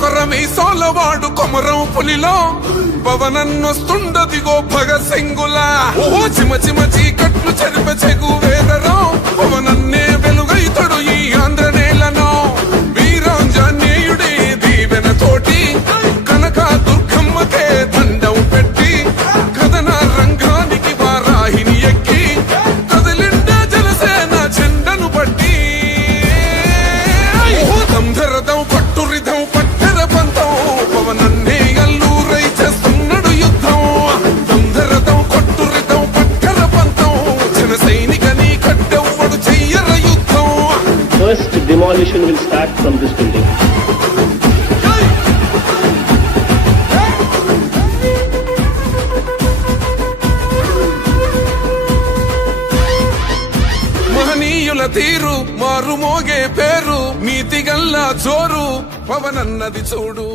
కొర మీసోలవాడు కొమరం పులిలో పవనన్నొస్తుండదిగో భగత్ సింగులా ఓ చిమ చిమ చీకట్లు చెరిప చెగు వేదరో పవనన్నే వెలుగైతడు ఈ ఆంధ్ర నేలను వీరాంజనేయుడి దీవెన తోటి కనక దుర్గమ్మకే దండం పెట్టి కథన రంగానికి వారాహిని ఎక్కి కదిలిండ జనసేన జెండను పట్టి దంధరదం పట్టురిధం పట్టెర పంతం పవనన్నే అల్లూరై చేస్తున్నాడు యుద్ధం దంధరదం కొట్టురిధం పట్టెర పంతం జన సైనికని కట్టెవ్వడు చెయ్యర యుద్ధం. First demolition will start from this building. మహనీయుల తీరు మారు మోగే పేరు నీతిగల్లా జోరు పవనన్నది చూడు.